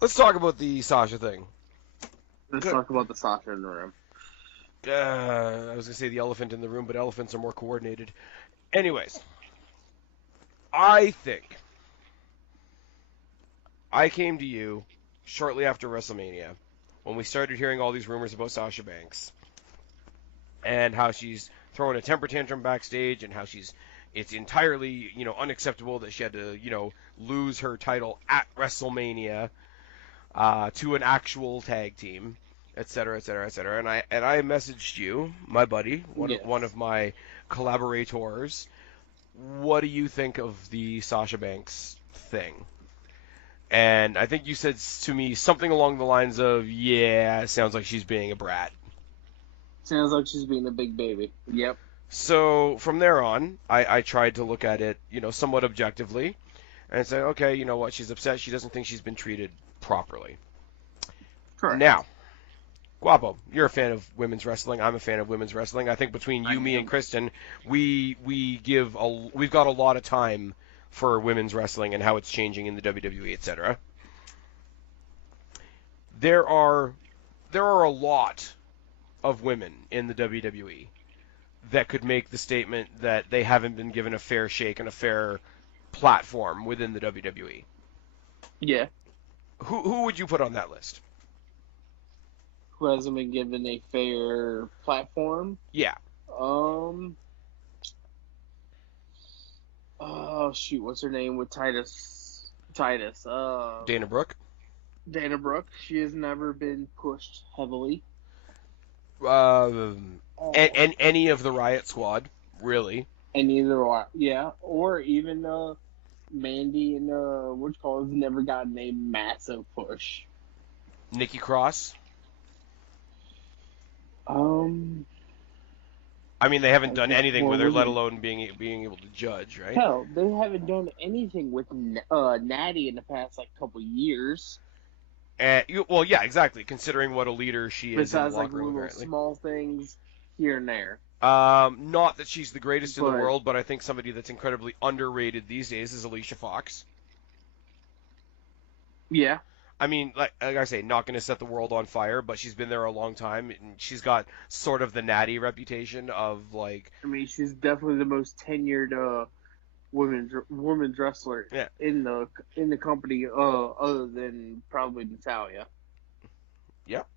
Let's talk about the Sasha thing. Let's talk about the Sasha in the room. I was going to say the elephant in the room, but elephants are more coordinated. Anyways, I think I came to you shortly after WrestleMania when we started hearing all these rumors about Sasha Banks and how she's throwing a temper tantrum backstage and how it's entirely, unacceptable that she had to, lose her title at WrestleMania to an actual tag team, et cetera, et cetera, et cetera. And I messaged you, my buddy, one of my collaborators. What do you think of the Sasha Banks thing? And I think you said to me something along the lines of, yeah, it sounds like she's being a brat. Sounds like she's being a big baby. Yep. So from there on, I tried to look at it, somewhat objectively and say, okay, you know what, she's upset. She doesn't think she's been treated properly. Correct. Now, Guapo, you're a fan of women's wrestling. I'm a fan of women's wrestling. I think between you, me, and Kristen, we've got a lot of time for women's wrestling and how it's changing in the WWE, etc. There are a lot of women in the WWE that could make the statement that they haven't been given a fair shake and a fair platform within the WWE. Yeah. Who would you put on that list? Who hasn't been given a fair platform? Yeah. Oh shoot, what's her name with Titus? Dana Brooke. Dana Brooke. She has never been pushed heavily. And any of the Riot Squad, really. Any of the, yeah, or even Mandy and has never gotten a massive push. Nikki Cross. I mean, they haven't done anything with her, let alone being able to judge, right? Hell, they haven't done anything with Natty in the past couple years. Well, yeah, exactly. Considering what a leader she is in the locker room, apparently. Small things here and there. Not that she's the greatest in the world, but I think somebody that's incredibly underrated these days is Alicia Fox. Yeah. I mean, like I say, not going to set the world on fire, but she's been there a long time, and she's got sort of the natty reputation of like. I mean, she's definitely the most tenured women's wrestler in the company, other than probably Natalya. Yep.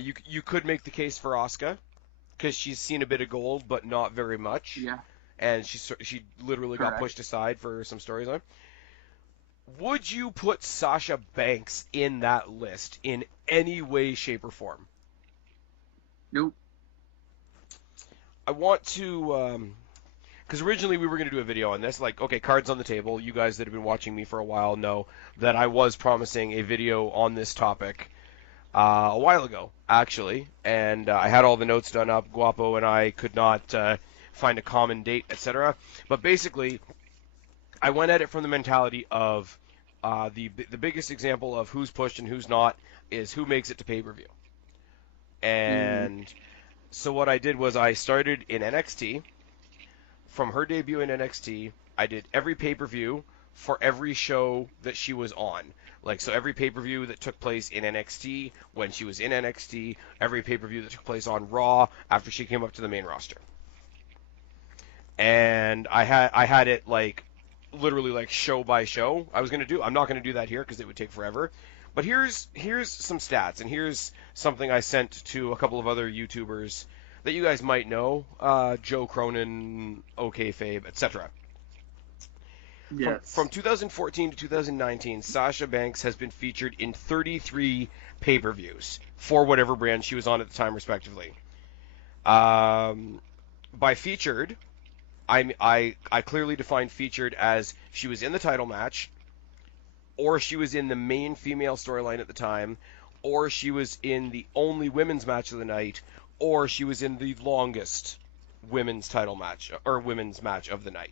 You could make the case for Asuka, because she's seen a bit of gold, but not very much. Yeah. And she literally got pushed aside for some storyline. Would you put Sasha Banks in that list in any way, shape, or form? Nope. I want to, because originally we were going to do a video on this, like, okay, cards on the table. You guys that have been watching me for a while know that I was promising a video on this topic a while ago, actually, and I had all the notes done up. Guapo and I could not find a common date, etc. But basically, I went at it from the mentality of the biggest example of who's pushed and who's not is who makes it to pay-per-view. And so what I did was I started in NXT. From her debut in NXT, I did every pay-per-view for every show that she was on. Like, so every pay-per-view that took place in NXT when she was in NXT, every pay-per-view that took place on Raw after she came up to the main roster. And I had it like literally like show by show. I'm not going to do that here because it would take forever. But here's some stats, and here's something I sent to a couple of other YouTubers that you guys might know, Joe Cronin, OK Fabe, etc. Yes. From 2014 to 2019, Sasha Banks has been featured in 33 pay-per-views for whatever brand she was on at the time, respectively. By featured, I clearly define featured as she was in the title match, or she was in the main female storyline at the time, or she was in the only women's match of the night, or she was in the longest women's title match, or women's match of the night.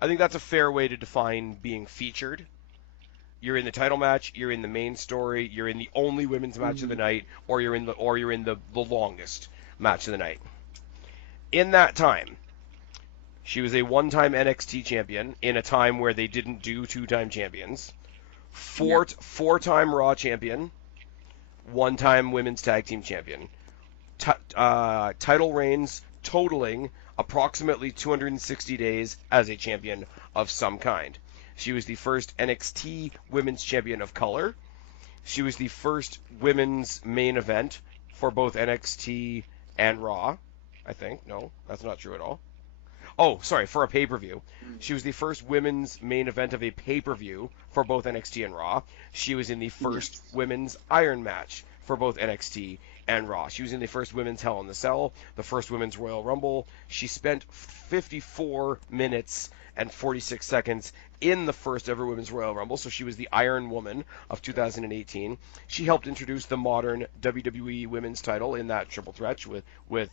I think that's a fair way to define being featured. You're in the title match, you're in the main story, you're in the only women's match of the night, or you're in the longest match of the night. In that time, she was a one-time NXT champion in a time where they didn't do two-time champions. Four-time Raw champion, one-time women's tag team champion. Title reigns totaling approximately 260 days as a champion of some kind. She was the first NXT women's champion of color. She was the first women's main event for both NXT and Raw. I think. No, that's not true at all. Oh, sorry, for a pay-per-view. She was the first women's main event of a pay-per-view for both NXT and Raw. She was in the first women's Iron match for both NXT and Raw. She was in the first women's Hell in the Cell, the first women's Royal Rumble. She spent 54 minutes and 46 seconds in the first ever women's Royal Rumble, so she was the Iron Woman of 2018. She helped introduce the modern WWE women's title in that triple threat with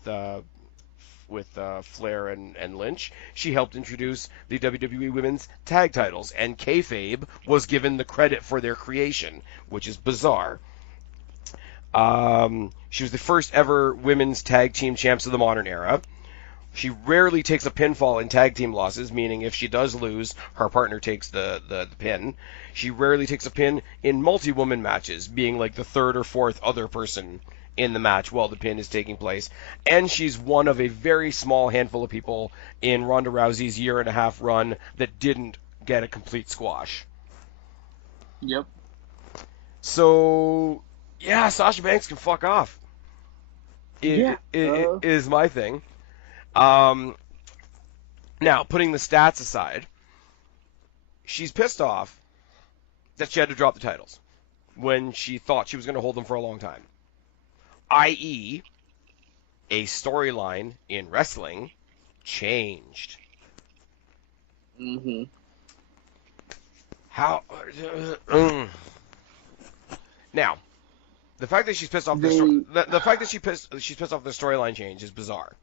Flair and Lynch. She helped introduce the WWE Women's Tag Titles, and kayfabe was given the credit for their creation, which is bizarre. She was the first ever Women's Tag Team Champs of the modern era. She rarely takes a pinfall in tag team losses, meaning if she does lose, her partner takes the pin. She rarely takes a pin in multi-woman matches, being like the third or fourth other person in the match while the pin is taking place. And she's one of a very small handful of people in Ronda Rousey's year-and-a-half run that didn't get a complete squash. Yep. So, yeah, Sasha Banks can fuck off. Is my thing. Now, putting the stats aside, she's pissed off that she had to drop the titles when she thought she was going to hold them for a long time. I.e., a storyline in wrestling changed. Mm-hmm. How? Now, the fact that she's pissed off the fact that she's pissed off the storyline change is bizarre.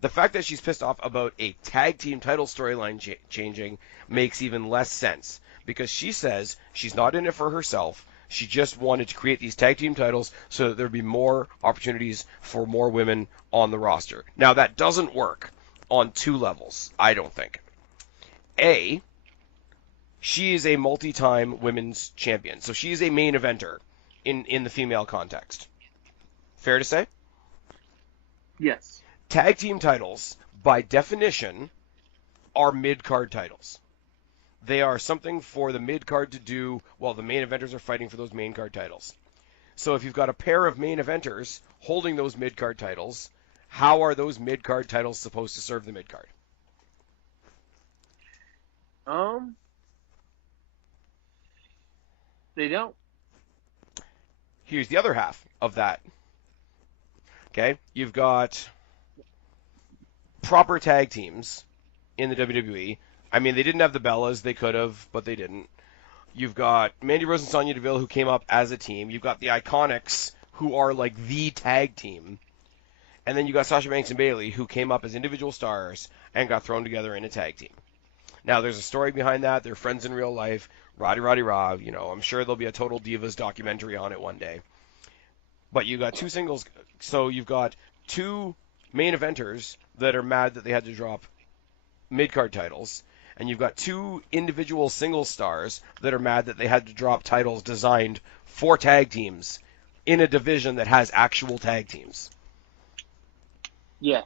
The fact that she's pissed off about a tag team title storyline changing makes even less sense, because she says she's not in it for herself. She just wanted to create these tag team titles so that there'd be more opportunities for more women on the roster. Now, that doesn't work on two levels, I don't think. A, she is a multi-time women's champion, so she is a main eventer in the female context. Fair to say? Yes. Tag team titles, by definition, are mid-card titles. They are something for the mid-card to do while the main eventers are fighting for those main card titles. So if you've got a pair of main eventers holding those mid-card titles, how are those mid-card titles supposed to serve the mid-card? They don't. Here's the other half of that. Okay, you've got proper tag teams in the WWE. I mean, they didn't have the Bellas. They could have, but they didn't. You've got Mandy Rose and Sonya Deville, who came up as a team. You've got the Iconics, who are like the tag team. And then you got Sasha Banks and Bayley, who came up as individual stars and got thrown together in a tag team. Now, there's a story behind that. They're friends in real life. Roddy Rah. You know, I'm sure there'll be a Total Divas documentary on it one day. But you got two singles. So you've got two main eventers that are mad that they had to drop mid-card titles. And you've got two individual single stars that are mad that they had to drop titles designed for tag teams in a division that has actual tag teams. Yes.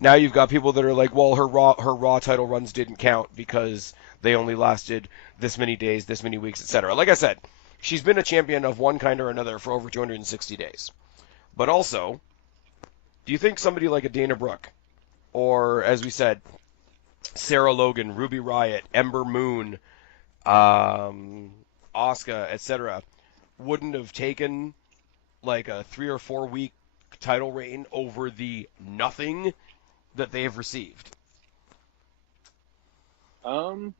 Now you've got people that are like, well, her Raw title runs didn't count because they only lasted this many days, this many weeks, etc. Like I said, she's been a champion of one kind or another for over 260 days. But also, do you think somebody like a Dana Brooke, or as we said, Sarah Logan, Ruby Riott, Ember Moon, Asuka, etc., wouldn't have taken like a 3 or 4 week title reign over the nothing that they have received? I'm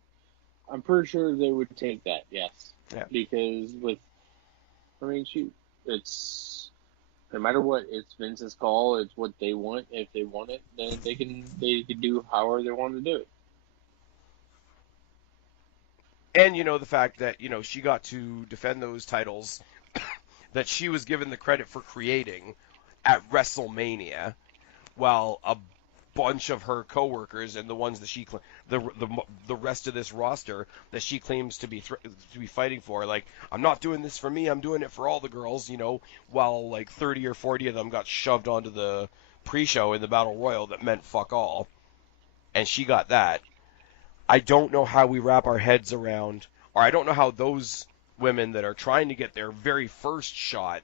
pretty sure they would take that, yes. Yeah. Because it's no matter what, it's Vince's call. It's what they want. If they want it, then they can do however they want to do it. And, the fact that, she got to defend those titles that she was given the credit for creating at WrestleMania, while a bunch of her coworkers and the ones that the rest of this roster that she claims to be fighting for. Like, I'm not doing this for me, I'm doing it for all the girls, while like 30 or 40 of them got shoved onto the pre-show in the Battle Royal that meant fuck all. And she got that. I don't know how we wrap our heads around, or I don't know how those women that are trying to get their very first shot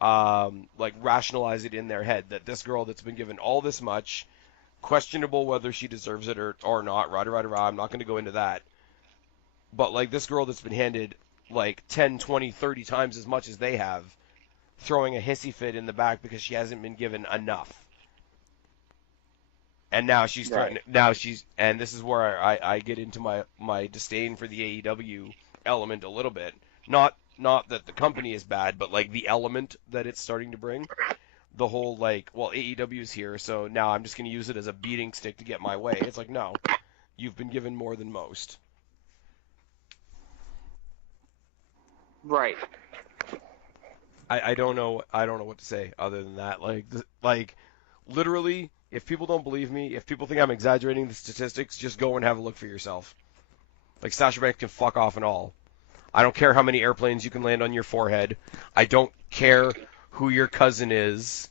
like rationalize it in their head that this girl that's been given all this much, questionable whether she deserves it or not, rah, I'm not going to go into that. But like this girl that's been handed like 10, 20, 30 times as much as they have, throwing a hissy fit in the back because she hasn't been given enough. And now she's threatening. Now she's, and this is where I get into my disdain for the AEW element a little bit. Not that the company is bad, but like the element that it's starting to bring. The whole like, well, AEW's here, so now I'm just going to use it as a beating stick to get my way. It's like, no, you've been given more than most. Right. I don't know what to say other than that. Like literally, if people don't believe me, if people think I'm exaggerating the statistics, just go and have a look for yourself. Like, Sasha Banks can fuck off and all. I don't care how many airplanes you can land on your forehead. I don't care who your cousin is.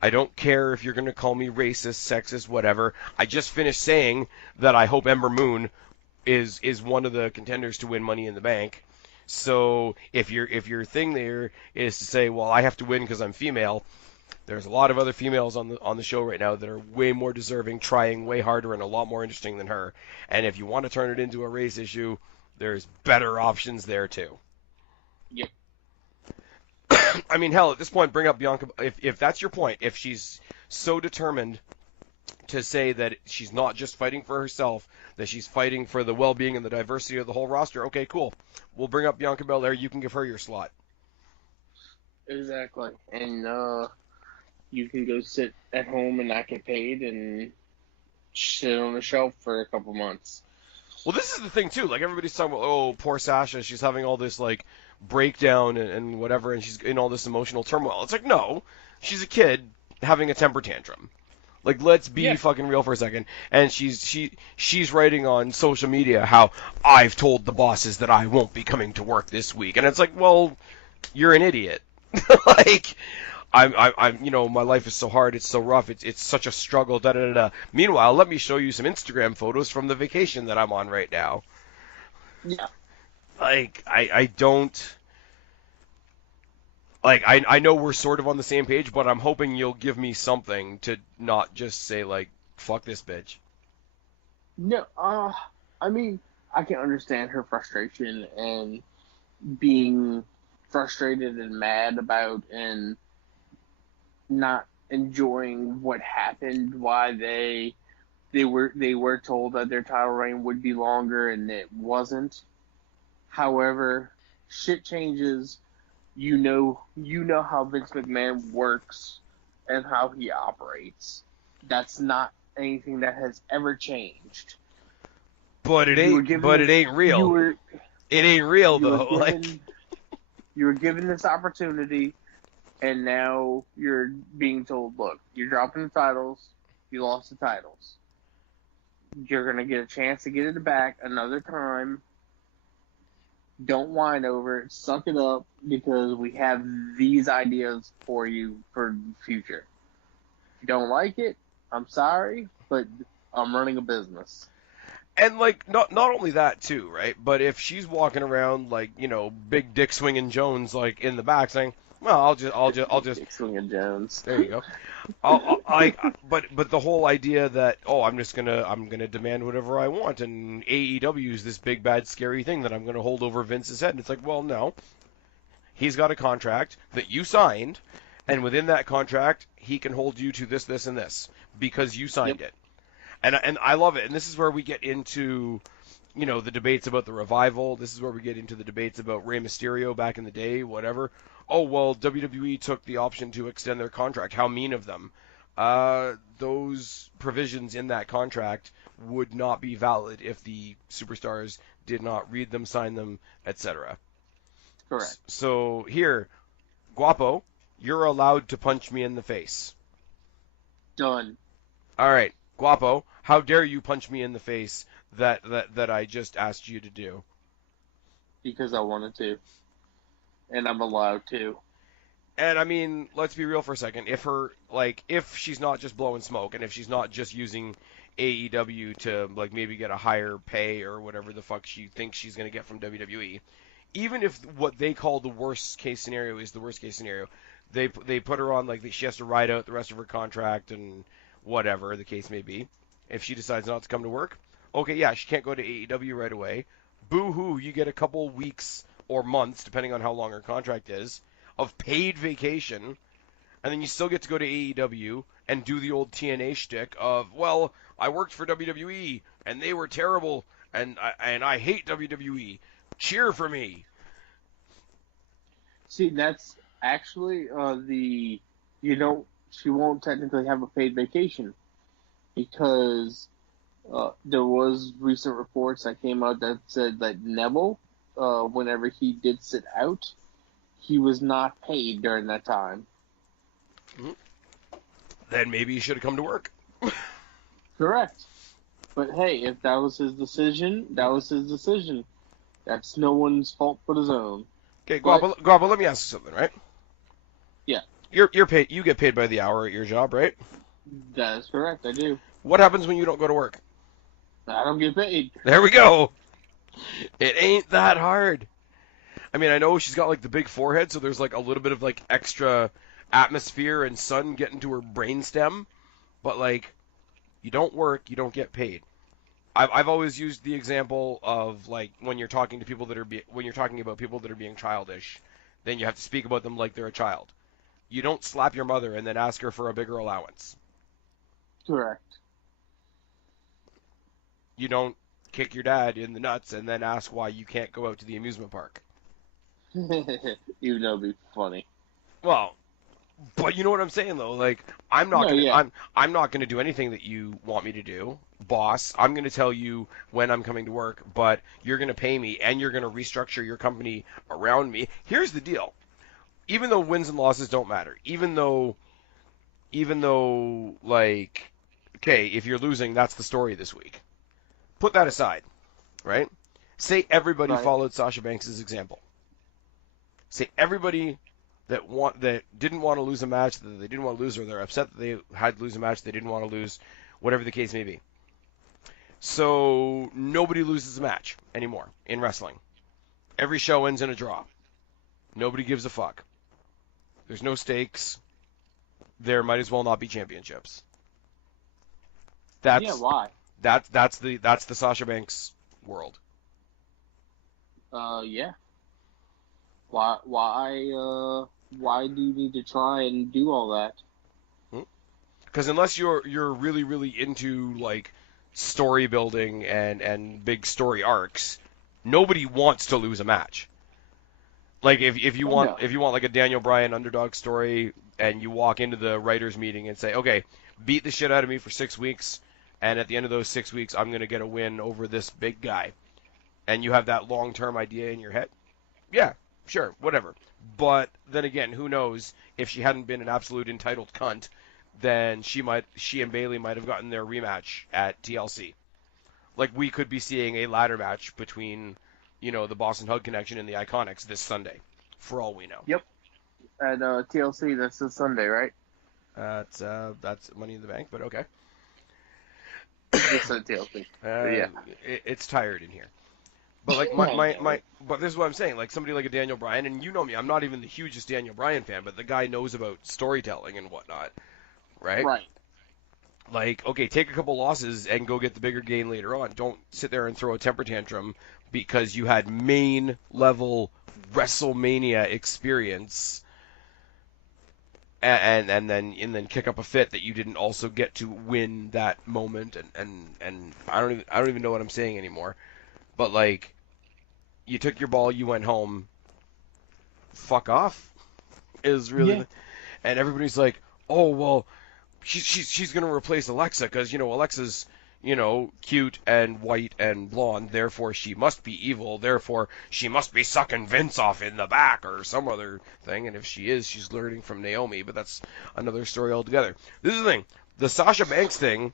I don't care if you're going to call me racist, sexist, whatever. I just finished saying that I hope Ember Moon is one of the contenders to win Money in the Bank. So if your thing there is to say, well, I have to win because I'm female, there's a lot of other females on the show right now that are way more deserving, trying way harder, and a lot more interesting than her. And if you want to turn it into a race issue, there's better options there too. Yep. I mean, hell, at this point, bring up Bianca. If that's your point, if she's so determined to say that she's not just fighting for herself, that she's fighting for the well-being and the diversity of the whole roster, okay, cool. We'll bring up Bianca Belair. You can give her your slot. Exactly. And you can go sit at home and not get paid and sit on the shelf for a couple months. Well, this is the thing, too. Like, everybody's talking about, oh, poor Sasha. She's having all this, like, breakdown and whatever, and she's in all this emotional turmoil. It's like, no. She's a kid having a temper tantrum. Like, let's be fucking real for a second. And she's writing on social media how I've told the bosses that I won't be coming to work this week. And it's like, well, you're an idiot. Like, I'm, my life is so hard, it's so rough, it's such a struggle, da da da. Meanwhile, let me show you some Instagram photos from the vacation that I'm on right now. Yeah. Like, I don't. Like, I know we're sort of on the same page, but I'm hoping you'll give me something to not just say, like, fuck this bitch. No, I mean, I can understand her frustration and being frustrated and mad about and not enjoying what happened, why they were told that their title reign would be longer and it wasn't. However, shit changes. You know how Vince McMahon works and how he operates. That's not anything that has ever changed. But it ain't real. It ain't real though. You were given this opportunity, and now you're being told, look, you're dropping the titles, you lost the titles. You're going to get a chance to get it back another time. Don't whine over it. Suck it up, because we have these ideas for you for the future. If you don't like it, I'm sorry, but I'm running a business. And, like, not only that, too, right? But if she's walking around, like, big dick swinging Jones, like, in the back saying, well, I'll just Dick swinging Jones. There you go. But the whole idea that, oh, I'm gonna demand whatever I want, and AEW is this big bad scary thing that I'm gonna hold over Vince's head. And it's like, well, no. He's got a contract that you signed, and within that contract, he can hold you to this, this, and this because you signed it. And I love it. And this is where we get into, the debates about the revival. This is where we get into the debates about Rey Mysterio back in the day, whatever. Oh, well, WWE took the option to extend their contract. How mean of them. Those provisions in that contract would not be valid if the superstars did not read them, sign them, etc. Correct. So here, Guapo, you're allowed to punch me in the face. Done. All right, Guapo, how dare you punch me in the face that I just asked you to do? because I wanted to, and I'm allowed to. And I mean, let's be real for a second. If she's not just blowing smoke, and if she's not just using AEW to like maybe get a higher pay or whatever the fuck she thinks she's gonna get from WWE, even if what they call the worst case scenario is the worst case scenario, they put her on like she has to ride out the rest of her contract and whatever the case may be. If she decides not to come to work, okay, yeah, she can't go to AEW right away. Boo hoo, you get a couple weeks or months, depending on how long her contract is, of paid vacation, and then you still get to go to AEW and do the old TNA shtick of, well, I worked for WWE and they were terrible, and I hate WWE. Cheer for me. See, that's actually the she won't technically have a paid vacation because there was recent reports that came out that said that Neville, whenever he did sit out, he was not paid during that time. Then maybe you should have come to work. Correct. But hey, if that was his decision, that was his decision. That's no one's fault but his own. Okay, Guapo, let me ask you something, right? Yeah. You're paid. You get paid by the hour at your job, right? That is correct, I do. What happens when you don't go to work? I don't get paid. There we go. It ain't that hard. I mean, I know she's got like the big forehead, so there's like a little bit of like extra atmosphere and sun getting to her brainstem, but like you don't work, you don't get paid. I've always used the example of like when you're talking to people that are when you're talking about people that are being childish, then you have to speak about them like they're a child. You don't slap your mother and then ask her for a bigger allowance. Correct. You don't kick your dad in the nuts and then ask why you can't go out to the amusement park. Even though it'd be funny. Well, but you know what I'm saying though. Like I'm not No, gonna yeah. I'm not gonna do anything that you want me to do, boss. I'm gonna tell you when I'm coming to work, but you're gonna pay me and you're gonna restructure your company around me. Here's the deal. Even though wins and losses don't matter, even though like okay, if you're losing, that's the story this week. Put that aside, right? Say everybody Right. followed Sasha Banks' example. Say everybody that didn't want to lose a match, that they didn't want to lose, or they're upset that they had to lose a match they didn't want to lose, whatever the case may be. So nobody loses a match anymore in wrestling. Every show ends in a draw. Nobody gives a fuck. There's no stakes. There might as well not be championships. Yeah, That's why? that's the Sasha Banks world. Yeah. Why do you need to try and do all that? Because unless you're really really into like story building and big story arcs, nobody wants to lose a match. Like if you Oh, want no. if you want like a Daniel Bryan underdog story and you walk into the writers meeting and say, okay, beat the shit out of me for 6 weeks, and at the end of those 6 weeks I'm gonna get a win over this big guy, and you have that long term idea in your head, yeah, sure, whatever. But then again, who knows if she hadn't been an absolute entitled cunt, then she and Bayley might have gotten their rematch at TLC. Like we could be seeing a ladder match between, the Boston Hug Connection and the Iconics this Sunday, for all we know. Yep. At TLC, that's this Sunday, right? That's Money in the Bank, but okay. Just at TLC. Yeah. It's tired in here. But like but this is what I'm saying. Like somebody like a Daniel Bryan, and you know me, I'm not even the hugest Daniel Bryan fan, but the guy knows about storytelling and whatnot, right? Right. Like, okay, take a couple losses and go get the bigger gain later on. Don't sit there and throw a temper tantrum because you had main level WrestleMania experience and then kick up a fit that you didn't also get to win that moment and I don't even know what I'm saying anymore. But like you took your ball, you went home. Fuck off is really Yeah. and everybody's like, "Oh, well, she's going to replace Alexa because Alexa's cute and white and blonde, therefore she must be evil, therefore she must be sucking Vince off in the back or some other thing, and if she is, she's learning from Naomi, but that's another story altogether. This is the thing. the Sasha Banks thing,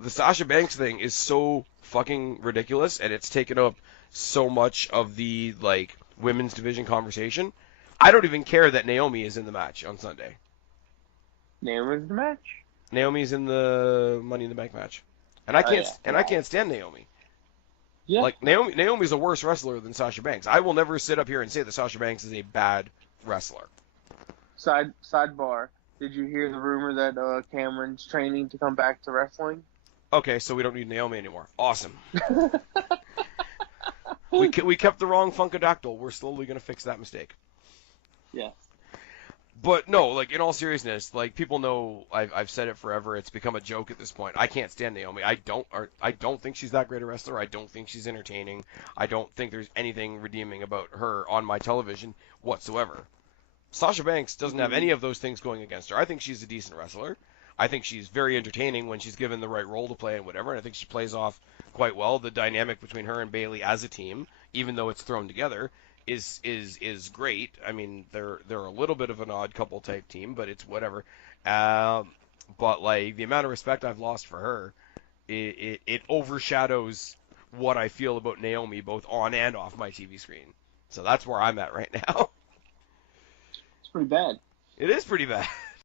the Sasha Banks thing is so fucking ridiculous, and it's taken up so much of the like women's division conversation. I don't even care that Naomi is in the match on Sunday. Naomi's the match. Naomi's in the Money in the Bank match, and I Oh can't yeah, and I can't stand Naomi. yeah. Like Naomi's a worse wrestler than Sasha Banks. I will never sit up here and say that Sasha Banks is a bad wrestler. Sidebar. Did you hear the rumor that Cameron's training to come back to wrestling? Okay, so we don't need Naomi anymore. Awesome. We kept the wrong Funkadactyl. We're slowly gonna fix that mistake. Yeah. But no, like in all seriousness, like people know I've said it forever. It's become a joke at this point. I can't stand Naomi. I don't think she's that great a wrestler. I don't think she's entertaining. I don't think there's anything redeeming about her on my television whatsoever. Sasha Banks doesn't have any of those things going against her. I think she's a decent wrestler. I think she's very entertaining when she's given the right role to play and whatever. And I think she plays off quite well. The dynamic between her and Bayley as a team, even though it's thrown together, is great. I mean, they're a little bit of an odd couple type team, but it's whatever. But like the amount of respect I've lost for her, it overshadows what I feel about Naomi both on and off my TV screen. So that's where I'm at right now. It's pretty bad. It is pretty bad.